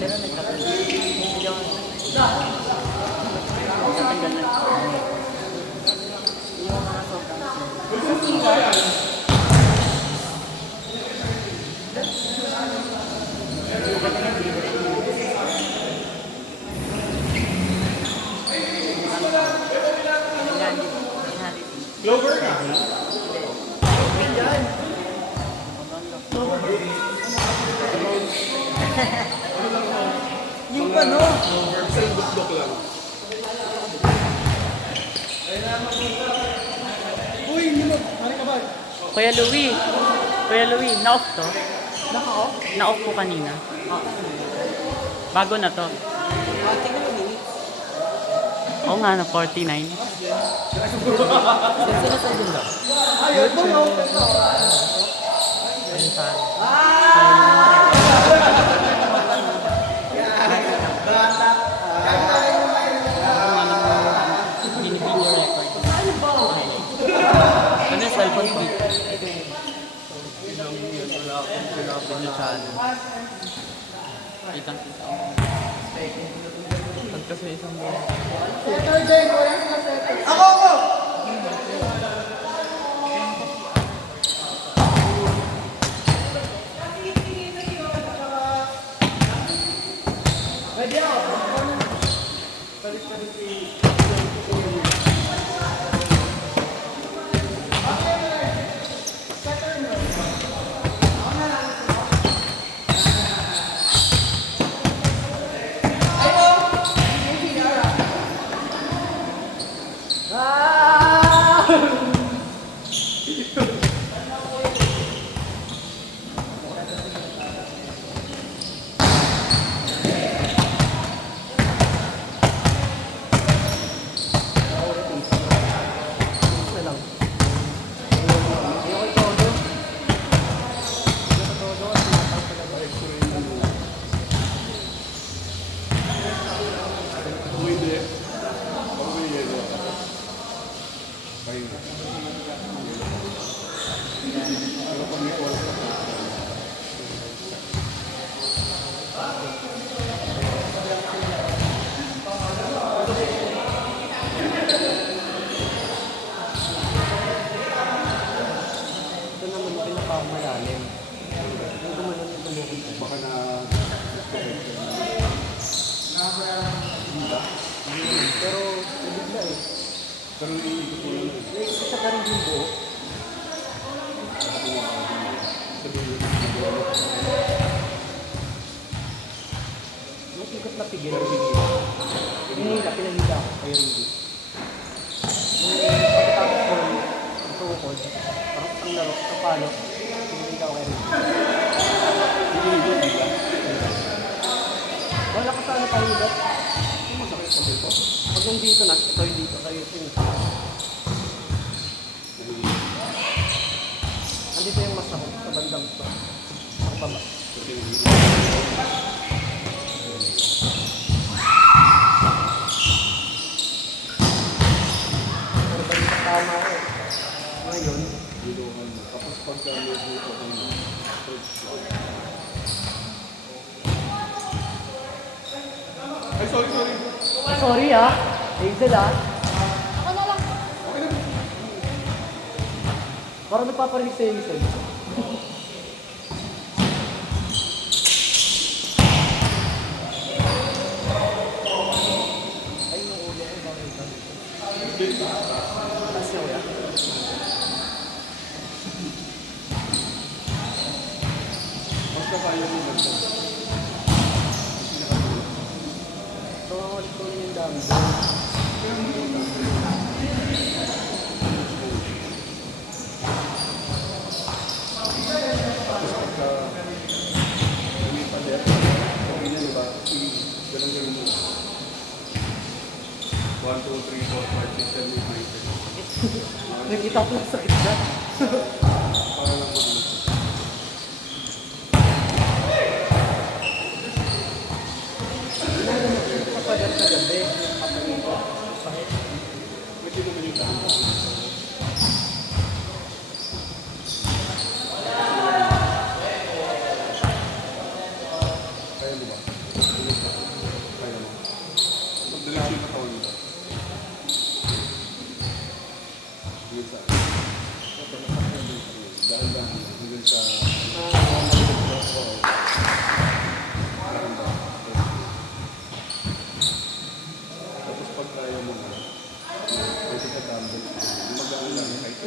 Pero nagtatanggal. Hindi ako nagtatanggal na. Yung mga sobrang. Clover ka? Yung ano? Clover, isang dukdok lang. Uy, minot! Mari ka ba? Kuya Louie, na-off to? Naka-off? Na-off ko kanina. Bago na to. Tingnan mo minutes. Oo nga, na 49. Sinasabi din daw. Ayun mo, open mo. Ayun sa binibigyan record. Ano yung cellphone ko? Video channel. Kitang-kita ako. Pag kasi isang buwan. Ako! Pwede ako. Ito naman yung pinakamalalim. Yung gumanon yung tumukunta. Baka na... Pero nabigla eh. Pero iikot mo lang. Isa ka rin yung buo. Yung ikot na pigil ang bigil. Pinahila ako kay Rudy. Yung pagkatapos ko, ang tukod, parang ang laro, ang palo, pinahila ako kay Rudy. Wala ka sa ano tayo dito? Yung masakit sa dito. Pag yung dito na, ito yung dito kayo yung andito yung masakit sa bandang ito. Sa baba. Pero ba yung tama ko? Ngayon, Biluhan mo. Tapos pagka may buto ka mo. Ay, sorry. sorry ah. Hazel ah. Parang nagpaparinig sa'yo, Hazel. Ay, yung ulo ko bakit ito? Taas na wala. Basta kaya mo ba ito? Ito ang ulit ko yung dami. Tapos pagka lumipat yan, okay na, di ba? Ganun mo. 1, 2, 3, 4, 5, 6, 7, 8, 9, 10. Nakikita ko lang sakit na. Para lang maano. Kapagal sa gabi, kapag-ikot. Sakit. Pwede naman yung dami. Kaya di ba? Kaya mo. Magdalas yung katawan mo. Hanggang sa... Ito, nasakyan din sa iyo. Dahil-dahil hanggang sa... Tapos pag kaya mo na, pwede ka dumbbell. Magaan lang kahit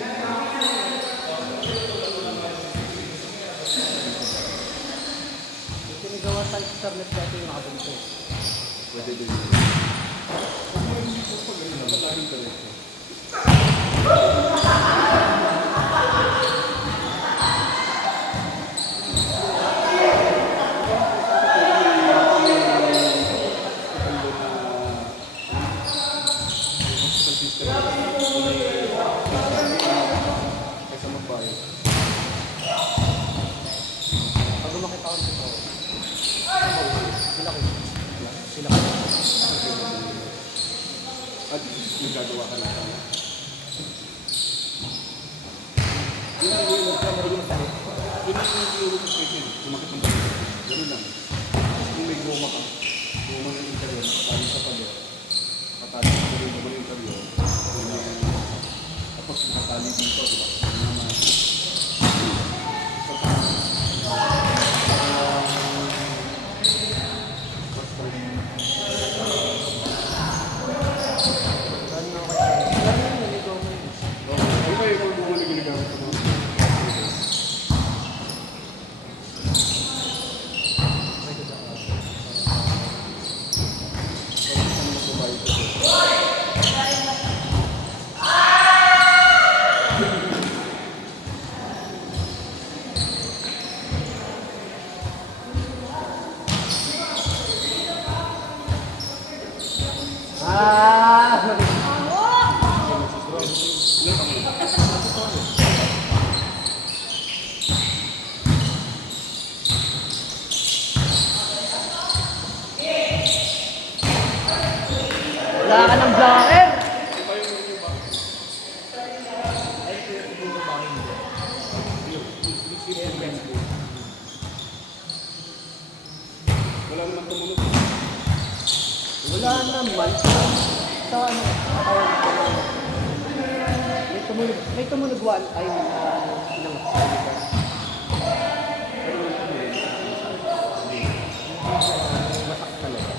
Yung sinigawa sa internet dati yung nakaganto. pwede din. Pag ganun na, malaking diretso. Kaysa magbayad. Pag umakit ako dito, sila ko. Sila ko. At nagagawa ka lang sana. Yun ang yung nagkamali yung sakit. Yun ang yung sa patient. Sumakit ang bakit. Ganun lang. Kung may goma ka, goma ng interior, nakatali sa pader. Nakatali sa pader, goma ng interior. Tapos nakatali dito, diba? Yun naman. Sa taas. Saan nga ako kayo? Saan nga naligaw mo yun? Ano ba yung goma na ginagamit ko? May dada ka. Wala ka ng blocker! Ay, siguro ba hindi? Wala naman tumunog. Wala naman. Sa ano? Tawag ko. May tumunog one time ng server. Masak talaga.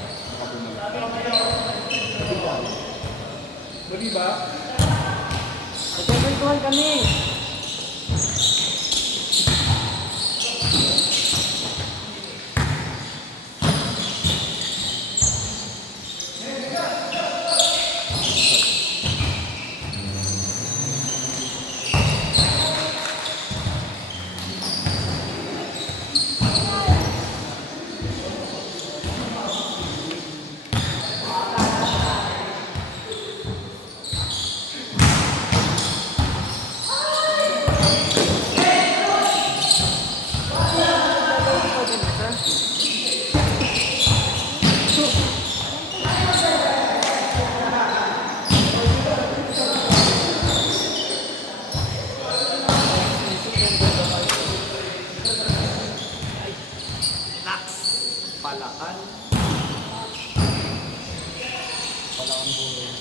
Mali ba? Nagkakwentuhan kami. Palakan. Palakan buhay.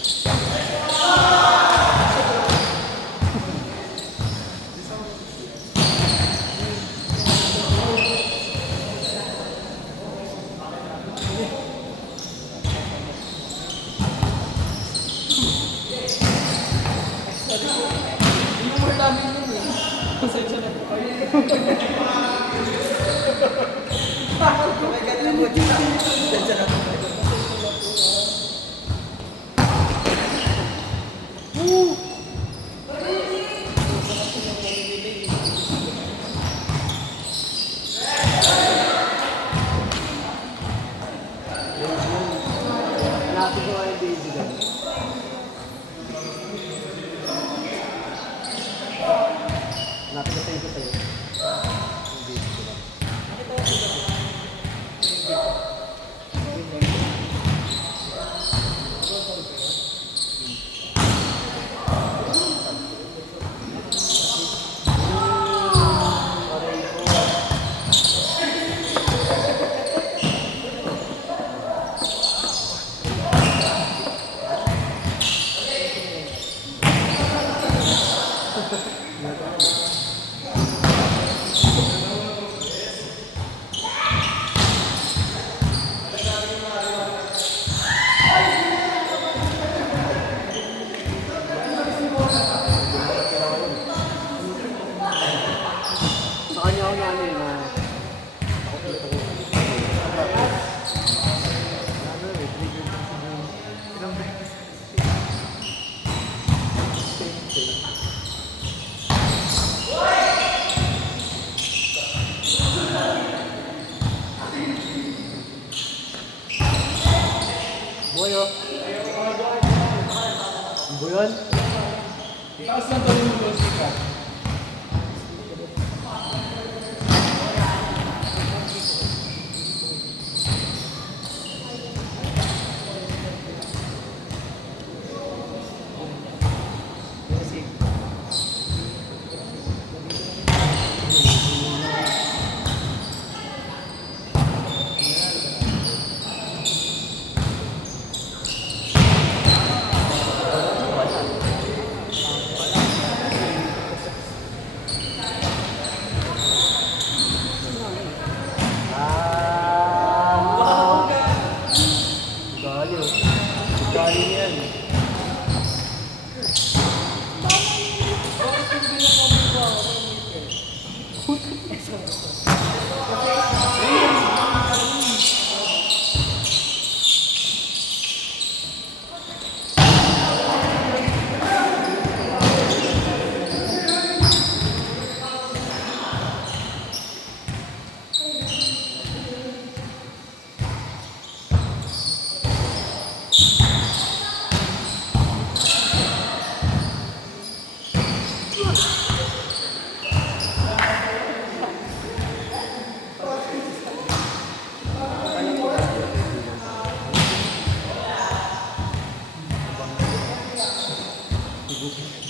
Yung namin yun eh. Pasensya na po kayo. May ganun mo dito. Pasensya na po kayo. Hanapin ko nga yung baby doon. Hanapin ko sa'yo sa'yo. Yung baby ko lang. Okay, oh. Ano ba yan? Taas lang daw yung doon sika. Ugali, oh. Ugali yan.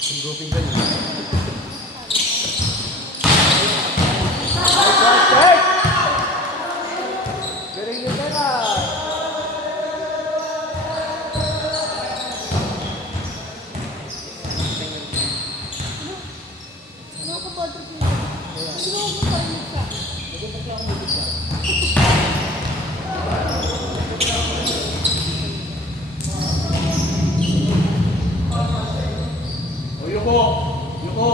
Sigupin ka yun. Galing nyo ka na! O yuko! Yuko!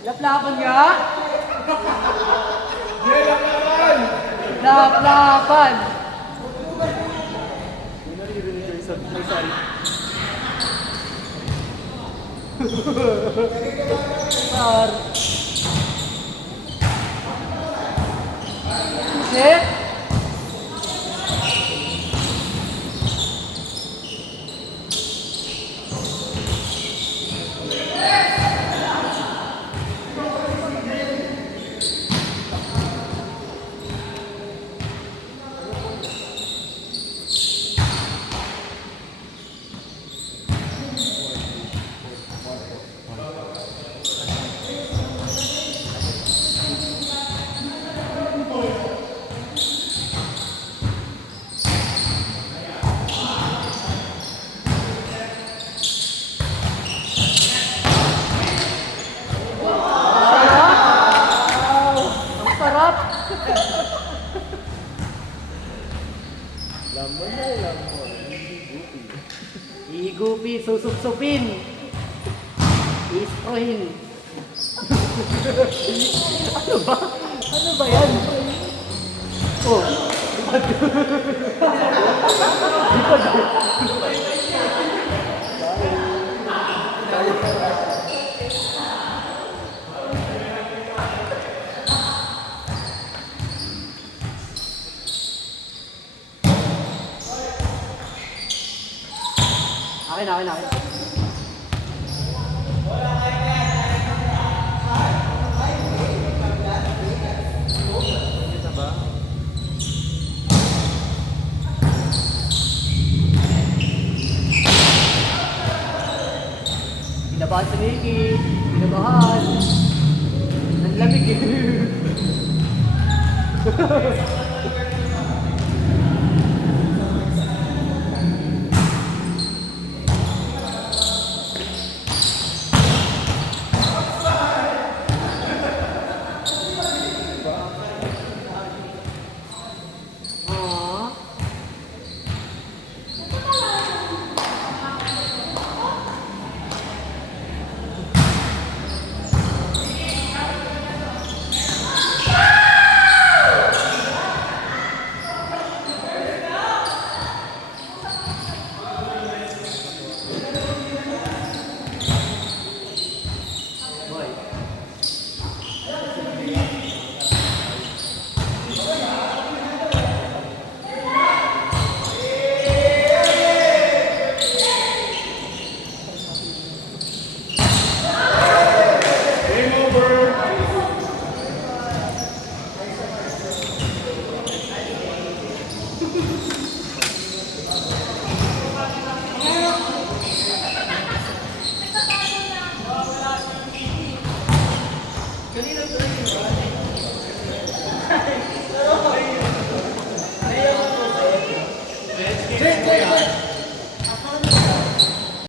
Laplapan nga? Laplapan! May naririnig ko isa. May sorry. Sar. Shit! Lamon na lamon. Igupi, susupsupin. Isprohin. Ano ba? Ano ba yan? Oh. Akin. Kinabahan si Nikki. Kinabahan. Nanlamig eh. Ay,